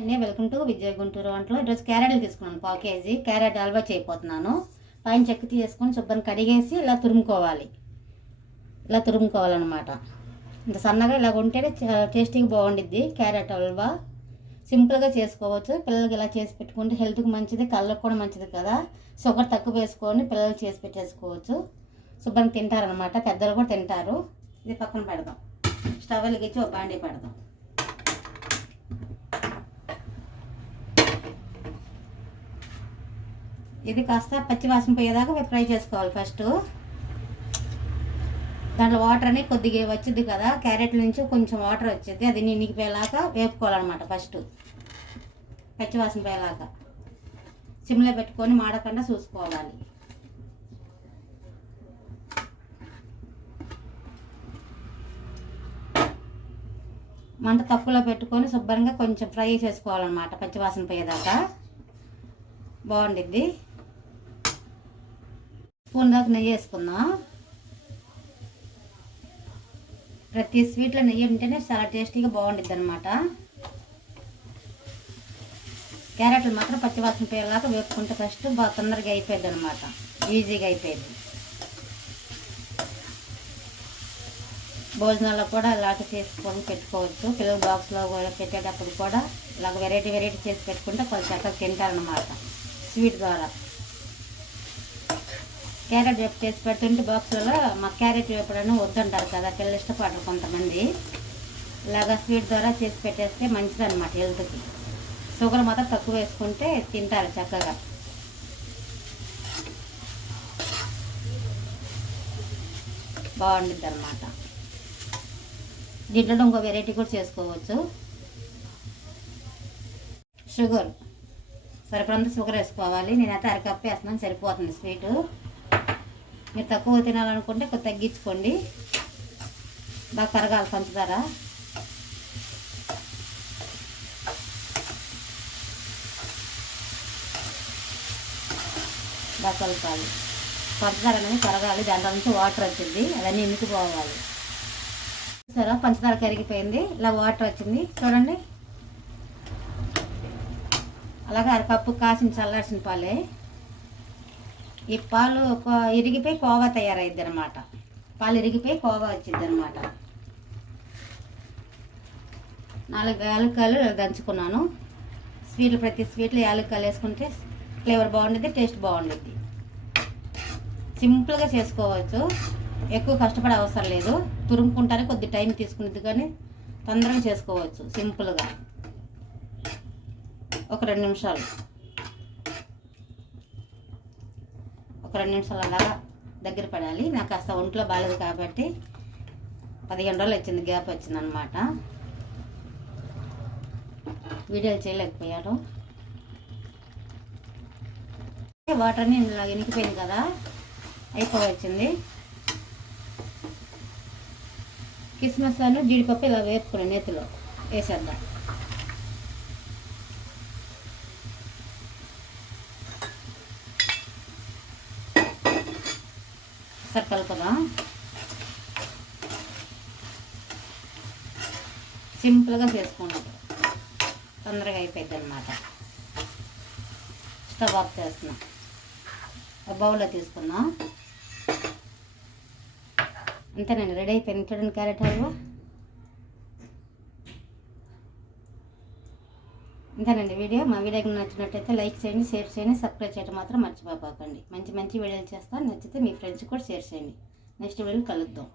అండి welcome to విజయ గుంటూరు వంటలో. ఈరోజు క్యారెట్లు తీసుకున్నాను పావు కేజీ. క్యారెట్ హల్వా చేయబోతున్నాను. పైన చెక్కు తీసుకొని శుభ్రం కడిగేసి ఇలా తురుముకోవాలి. ఇలా తురుముకోవాలన్నమాట. ఇంత సన్నగా ఇలా ఉంటేనే టేస్టీగా బాగుండిద్ది క్యారెట్ హల్వా. సింపుల్గా చేసుకోవచ్చు. పిల్లలకి ఇలా చేసి పెట్టుకుంటే హెల్త్కి మంచిది కళ్ళకు కూడా మంచిది కదా. షుగర్ తక్కువ వేసుకొని పిల్లలకి చేసి పెట్టేసుకోవచ్చు. శుభ్రం తింటారనమాట పెద్దలు కూడా తింటారు. ఇది పక్కన పెడదాం. స్టవ్ వెలిగించి ఒక బాండీ పెడదాం. ఇది కాస్త పచ్చివాసన పోయేదాకా ఫ్రై చేసుకోవాలి ఫస్ట్. దాంట్లో వాటర్ అనేది కొద్దిగా వచ్చింది కదా క్యారెట్ నుంచి కొంచెం వాటర్ వచ్చింది. అది నినిగిపోయేలాగా వేపుకోవాలన్నమాట ఫస్ట్. పచ్చివాసన పోయేలాగా. సిమ్లో పెట్టుకొని మాడకుండా చూసుకోవాలి. మంట తక్కువలో పెట్టుకొని శుభ్రంగా కొంచెం ఫ్రై చేసుకోవాలన్నమాట పచ్చివాసన పోయేదాకా. బాగుండిద్ది. స్పూన్ దాకా నెయ్యి వేసుకుందాం. ప్రతి స్వీట్లో నెయ్యి ఉంటేనే చాలా టేస్టీగా బాగుంటుంది అనమాట క్యారెట్లు మాత్రం పచ్చివాసన పోయేలాగా వేపుకుంటే ఫస్ట్ బాగా తొందరగా అయిపోయింది అనమాట ఈజీగా అయిపోయింది భోజనాల్లో కూడా ఇలాగ చేసుకొని పెట్టుకోవచ్చు. పిల్లల బాక్స్లో కూడా పెట్టేటప్పుడు కూడా ఇలాగ వెరైటీ వెరైటీ చేసి పెట్టుకుంటే కొంచెం చక్కగా తింటారనమాట స్వీట్ ద్వారా. క్యారెట్ వేపు చేసి పెడుతుంటే బాక్సులలో మా క్యారెట్ వేపుడని వద్దంటారు కదా పిల్లలు ఇష్టపడరు కొంతమంది. ఇలాగా స్వీట్ ద్వారా చేసి పెట్టేస్తే మంచిదన్నమాట హెల్త్కి. షుగర్ మాత్రం తక్కువ వేసుకుంటే తింటారు చక్కగా. బాగుంటుంది అనమాట దీంట్లో ఇంకో వెరైటీ కూడా చేసుకోవచ్చు. షుగర్. సరిపడంత షుగర్ వేసుకోవాలి. నేనైతే అరకప్పు వేస్తున్నాను సరిపోతుంది స్వీటు. మీరు తక్కువ తినాలనుకుంటే కొంచెం తగ్గించుకోండి. బాగా కరగాలి పంచదార. బాగా కలపాలి. పంచదార అనేది కరగాలి దాంట్లో నుంచి వాటర్ వచ్చింది అవన్నీ ఇమికిపోవాలి. సరే పంచదార కరిగిపోయింది ఇలా వాటర్ వచ్చింది. చూడండి. అలాగే అరకప్పు కాసిన చల్లార్చిన పాలే. ఈ పాలు కో- ఇరిగిపోయి కోవా తయారైద్ది అనమాట పాలు ఇరిగిపోయి కోవా వచ్చింది అనమాట నాలుగు యాలక్కాయలు దంచుకున్నాను. స్వీట్లు ప్రతి స్వీట్లు యాలక్కాయలు వేసుకుంటే ఫ్లేవర్ బాగుండుద్ది టేస్ట్ బాగుండుద్ది. సింపుల్గా చేసుకోవచ్చు. ఎక్కువ కష్టపడే అవసరం లేదు. తురుముకుంటానే కొద్ది టైం తీసుకునేది కానీ తొందరగా చేసుకోవచ్చు సింపుల్గా. ఒక రెండు నిమిషాలు. ఒక రెండు నిమిషాలు అలాగా దగ్గర పడాలి. నాకు కాస్త ఒంట్లో బాగాలేదు కాబట్టి పదిహేను రోజులు వచ్చింది గ్యాప్ వచ్చిందనమాట. వీడియోలు చేయలేకపోయాను. వాటర్ అన్ని ఇలా ఎనికిపోయింది కదా? అయిపోవచ్చింది. కిస్మస్ అని జీడిపప్పు ఇలా వేపుకుని నేతిలో వేసేద్దాం. ఒకసారి కలుపుదాం సింపుల్గా చేసుకోండి తొందరగా అయిపోయింది అనమాట స్టవ్ ఆఫ్ చేస్తున్నాం. ఒక బౌల్లో తీసుకుందాం. అంతేనండి రెడీ అయిపోయింది. చూడండి క్యారెట్ హల్వా. ఇంతేనండి వీడియో. మా వీడియోకి నచ్చినట్టయితే లైక్ చేయండి షేర్ చేయండి సబ్స్క్రైబ్ చేయడం మాత్రం మర్చిపోకండి మంచి మంచి వీడియోలు చేస్తాను నచ్చితే మీ ఫ్రెండ్స్ కూడా షేర్ చేయండి. నెక్స్ట్ వీడియో కలుద్దాం.